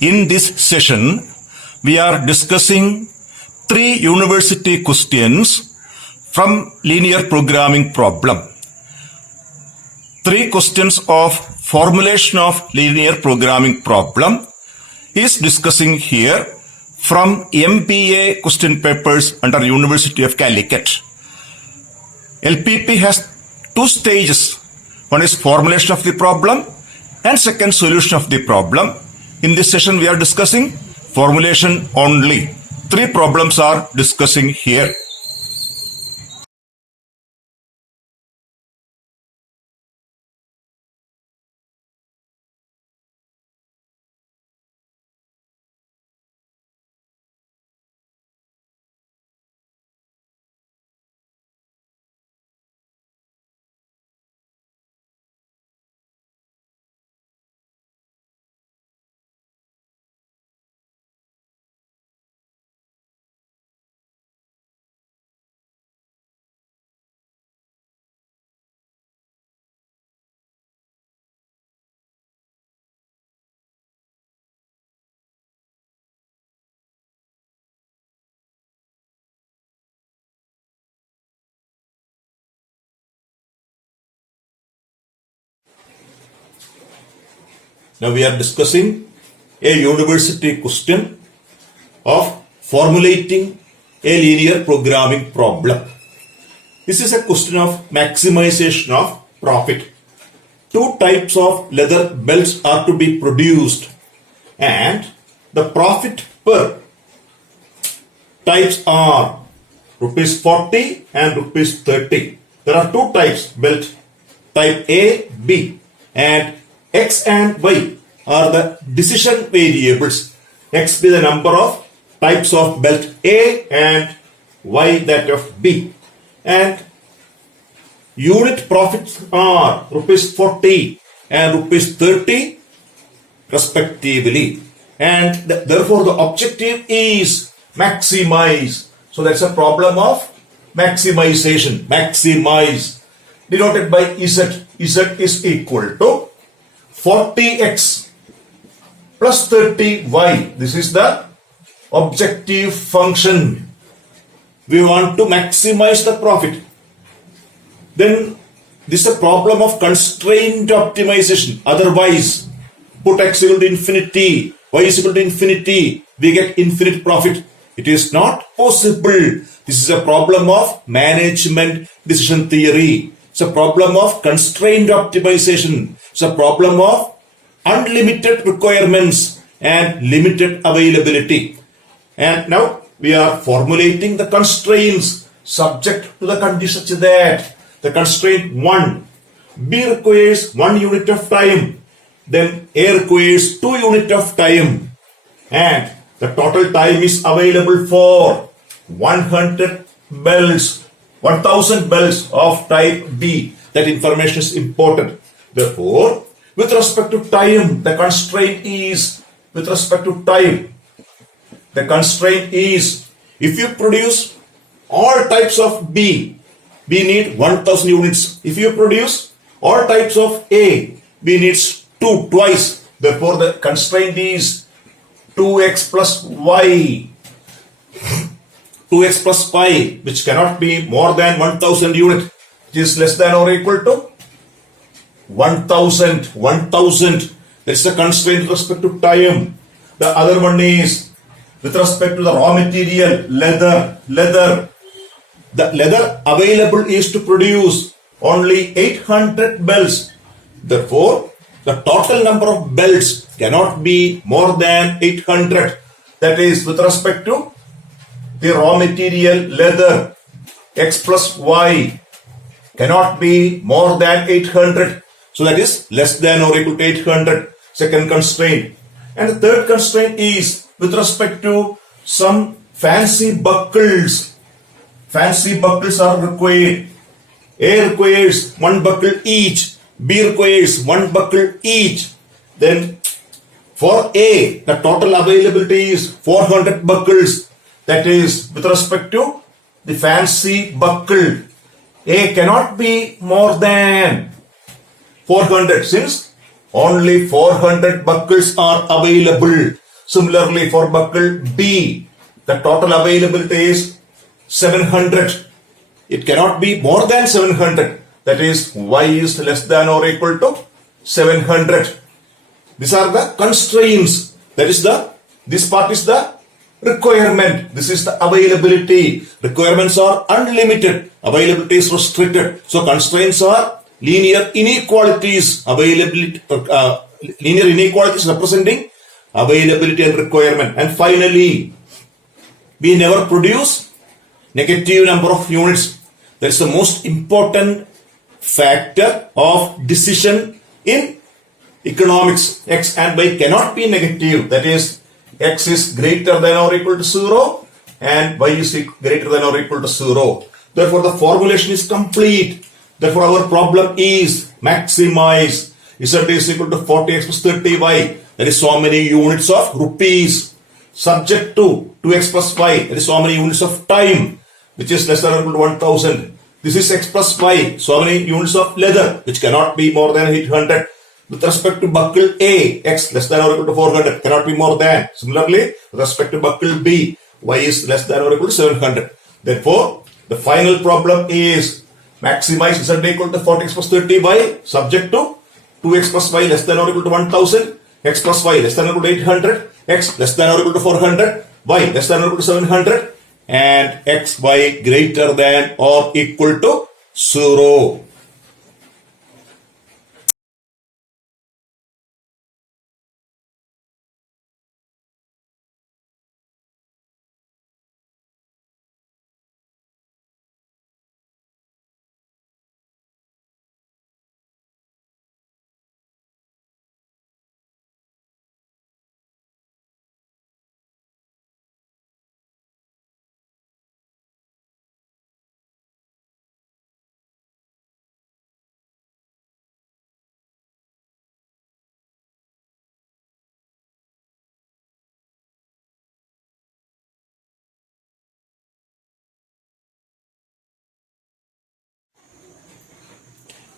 In this session, we are discussing 3 university questions from linear programming problem. 3 questions of formulation of linear programming problem is discussing here from MPA question papers under University of Calicut. LPP has 2 stages. One is formulation of the problem and second solution of the problem. In this session we are discussing formulation only. 3 problems are discussing here. Now we are discussing a university question of formulating a linear programming problem. This is a question of maximization of profit. 2 types of leather belts are to be produced and the profit per types are rupees 40 and rupees 30. There are 2 types belt, type A, B, and X and Y are the decision variables. X be the number of types of belt A and Y that of B. And unit profits are rupees 40 and rupees 30 respectively. And therefore the objective is maximize. So that's a problem of maximization. Maximize denoted by Z. Z is equal to 40x plus 30y. This is the objective function. We want to maximize the profit. Then this is a problem of constraint optimization. Otherwise, put x equal to infinity, y is equal to infinity, we get infinite profit. It is not possible. This is a problem of management decision theory. It's a problem of constraint optimization. It's a problem of unlimited requirements and limited availability. And now we are formulating the constraints subject to the condition such that the constraint 1, B requires 1 unit of time, then A requires 2 unit of time, and the total time is available for 100 belts, 1000 belts of type B. That information is important. Therefore, with respect to time, the constraint is, with respect to time, the constraint is, if you produce all types of B, B need 1000 units. If you produce all types of A, B needs 2, twice. Therefore, the constraint is 2x plus y. 2x plus y, which cannot be more than 1000 units. It is less than or equal to 1000. 1000. That's the constraint with respect to time. The other one is with respect to the raw material, leather. The leather available is to produce only 800 belts. Therefore, the total number of belts cannot be more than 800. That is with respect to the raw material, leather, x plus y cannot be more than 800. So that is less than or equal to 800. Second constraint. And the third constraint is with respect to some fancy buckles. Fancy buckles are required. A requires 1 buckle each. B requires 1 buckle each. Then for A, the total availability is 400 buckles. That is with respect to the fancy buckle. A cannot be more than 400 since only 400 buckles are available. Similarly, for buckle B, the total availability is 700. It cannot be more than 700. That is, Y is less than or equal to 700. These are the constraints. This part is the requirement. This is the availability. Requirements are unlimited. Availability is restricted. So constraints are linear inequalities. Linear inequalities representing availability and requirement. And finally, we never produce negative number of units. That is the most important factor of decision in economics. X and Y cannot be negative. That is, X is greater than or equal to 0 and Y is greater than or equal to 0. Therefore, the formulation is complete. Therefore, our problem is maximize Z is equal to 40x plus 30y. That is so many units of rupees subject to 2x plus y. That is so many units of time, which is less than or equal to 1000. This is x plus y. So many units of leather, which cannot be more than 800. With respect to buckle A, x less than or equal to 400 cannot be more than. Similarly, with respect to buckle B, y is less than or equal to 700. Therefore, the final problem is maximize z equal to 40x plus 30y subject to 2x plus y less than or equal to 1000, x plus y less than or equal to 800, x less than or equal to 400, y less than or equal to 700, and x, y greater than or equal to 0.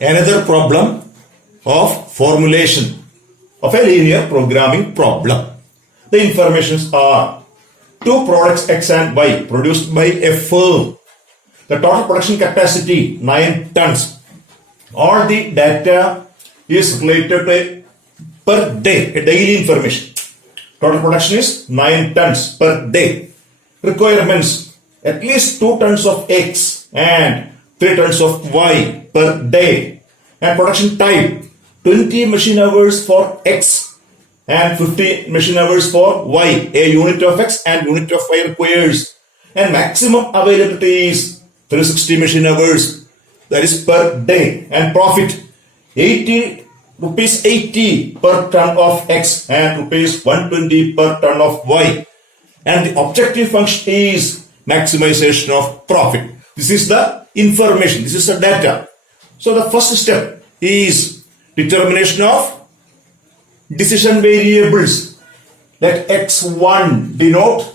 Another problem of formulation of a linear programming problem. The informations are two products X and Y produced by a firm. The total production capacity 9 tons. All the data is related to per day, a daily information. Total production is 9 tons per day. Requirements at least 2 tons of X and 3 tons of Y per day. And production time 20 machine hours for X and 50 machine hours for Y. A unit of X and unit of Y requires. And maximum availability is 360 machine hours, that is per day. And profit 80 rupees 80 per ton of X and rupees 120 per ton of Y. And the objective function is maximization of profit. This is the information, this is the data. So the first step is determination of decision variables. Let X1 denote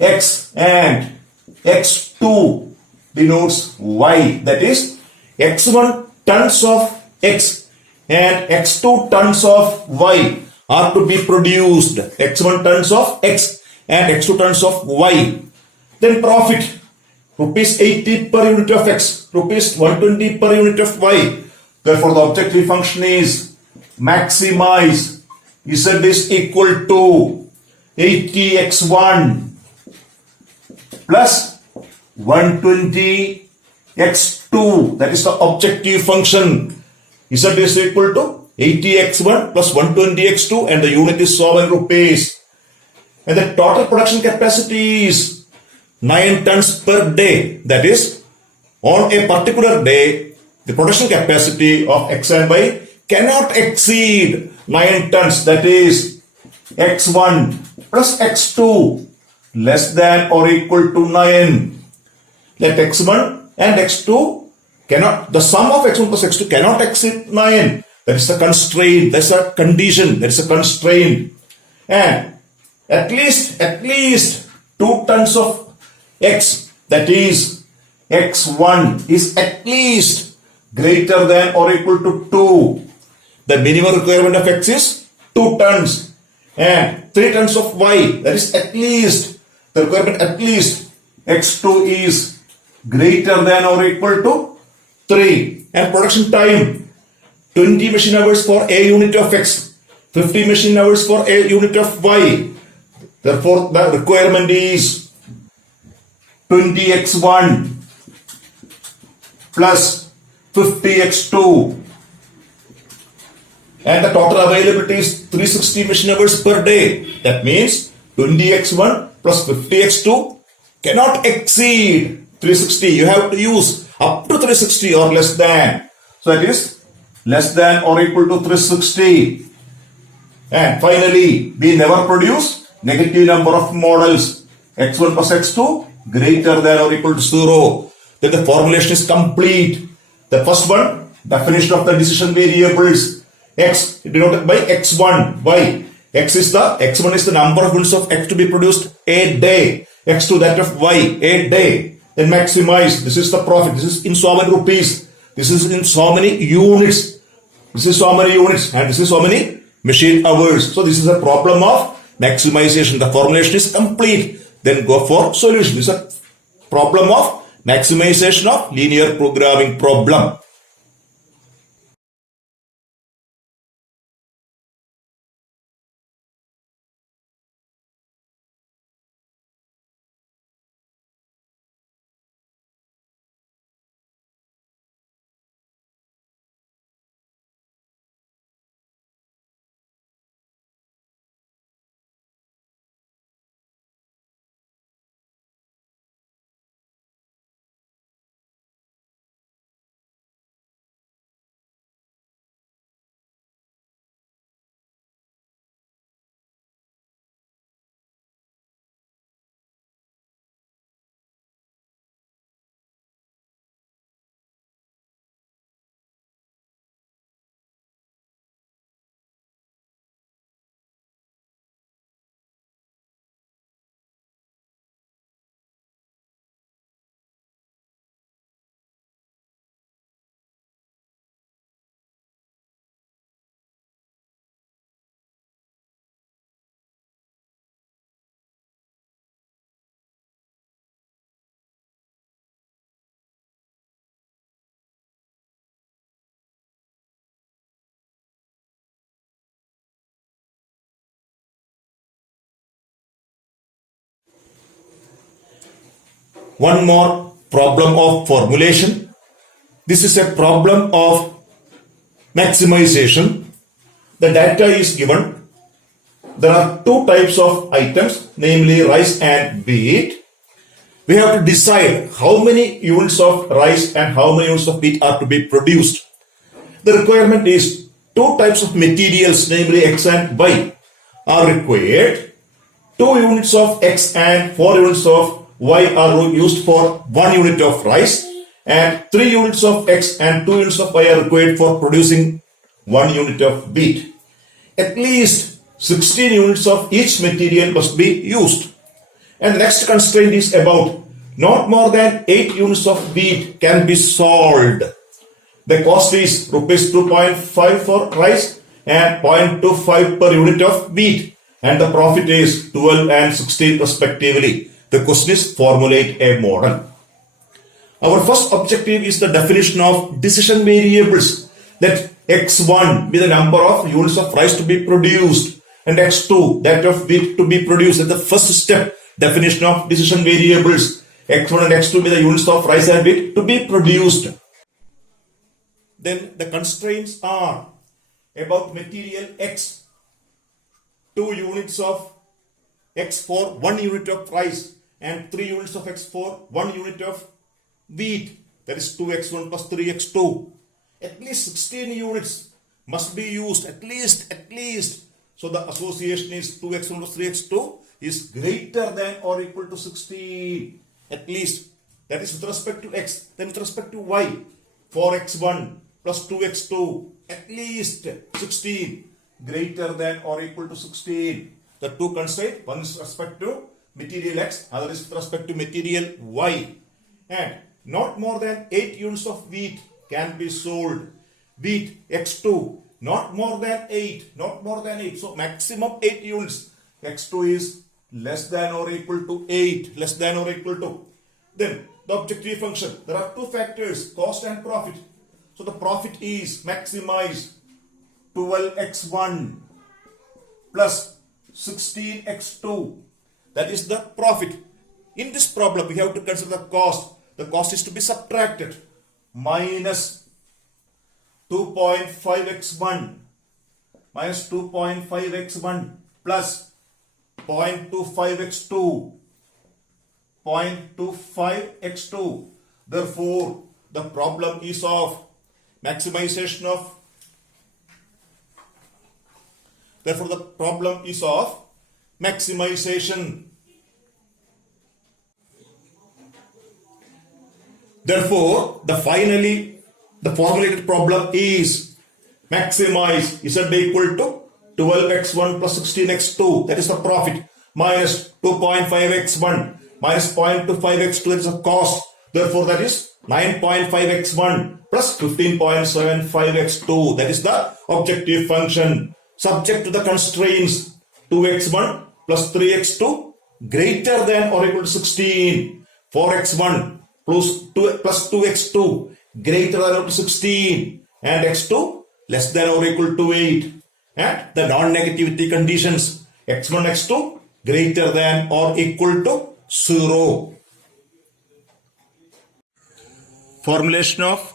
X and X2 denotes Y. That is, X1 tons of X and X2 tons of Y are to be produced. X1 tons of X and X2 tons of Y. Then profit rupees 80 per unit of X, rupees 120 per unit of Y. Therefore, the objective function is maximize Z is equal to 80x1 plus 120x2. That is the objective function. Z is equal to 80x1 plus 120x2 and the unit is so many rupees. And the total production capacity is 9 tons per day. That is, on a particular day, the production capacity of X and Y cannot exceed 9 tons. That is, X1 plus X2 less than or equal to 9. Let X1 and X2 cannot, the sum of X1 plus X2 cannot exceed 9. That is the constraint, that's a condition, that is a constraint. And at least 2 tons of X, that is X1 is at least greater than or equal to 2. The minimum requirement of X is 2 tons. and 3 tons of Y, that is at least, the requirement at least X2 is greater than or equal to 3. And production time 20 machine hours for a unit of X, 50 machine hours for a unit of Y. Therefore, the requirement is 20x1 plus 50x2, and the total availability is 360 machine hours per day. That means 20x1 plus 50x2 cannot exceed 360. You have to use up to 360 or less than. So it is less than or equal to 360. And finally, we never produce negative number of models. X1 plus x2 greater than or equal to 0. Then the formulation is complete. The first one, definition of the decision variables. X denoted by x1, y. X1 is the number of units of X to be produced a day. X2 that of Y a day. Then maximize. This is the profit. This is in so many rupees. This is in so many units. This is so many units, and this is so many machine hours. So this is a problem of maximization. The formulation is complete. Then go for solution. This is a problem of maximization of linear programming problem. One more problem of formulation. This is a problem of maximization. The data is given. There are two types of items, namely rice and wheat. We have to decide how many units of rice and how many units of wheat are to be produced. The requirement is two types of materials, namely X and Y, are required. 2 units of X and 4 units of Y are used for 1 unit of rice, and 3 units of X and 2 units of Y are required for producing 1 unit of wheat. At least 16 units of each material must be used. And the next constraint is about not more than 8 units of wheat can be sold. The cost is rupees 2.5 for rice and 0.25 per unit of wheat, and the profit is 12 and 16 respectively. The question is formulate a model. Our first objective is the definition of decision variables. Let X1 be the number of units of rice to be produced and X2 that of wheat to be produced. At the first step, definition of decision variables. X1 and X2 be the units of rice and wheat to be produced. Then the constraints are about material X. 2 units of X for 1 unit of rice and 3 units of X for 1 unit of wheat. That is 2x1 plus 3x2. At least 16 units must be used. At least. So the association is 2x1 plus 3x2 is greater than or equal to 16. At least. That is with respect to X. Then with respect to Y, 4x1 plus 2x2, at least 16, greater than or equal to 16. The two constraints, one is with respect to material X, other is with respect to material Y. And not more than 8 units of wheat can be sold. Wheat X2 not more than 8, not more than 8. So maximum 8 units. X2 is less than or equal to 8, less than or equal to. Then the objective function, there are two factors, cost and profit. So the profit is maximize 12x1 plus 16x2. That is the profit. In this problem, we have to consider the cost. The cost is to be subtracted. Minus 2.5x1 minus 2.5x1 plus 0.25x2 0.25x2. Therefore, the problem is of maximization of maximization. Therefore, the formulated problem is maximize z equal to 12x1 plus 16x2, that is the profit, minus 2.5x1 minus 0.25x2, that is the cost. Therefore, that is 9.5x1 plus 15.75x2, that is the objective function, subject to the constraints 2x1 plus 3x2 greater than or equal to 16, 4x1 plus 2x2 greater than or equal to 16, and x2 less than or equal to 8. And the non-negativity conditions, x1, x2 greater than or equal to 0. Formulation of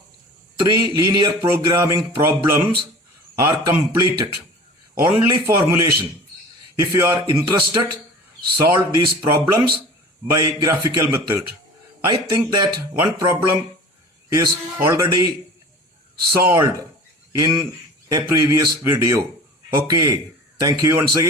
3 linear programming problems are completed. Only formulation. If you are interested, solve these problems by graphical method. I think that one problem is already solved in a previous video. Okay, thank you once again.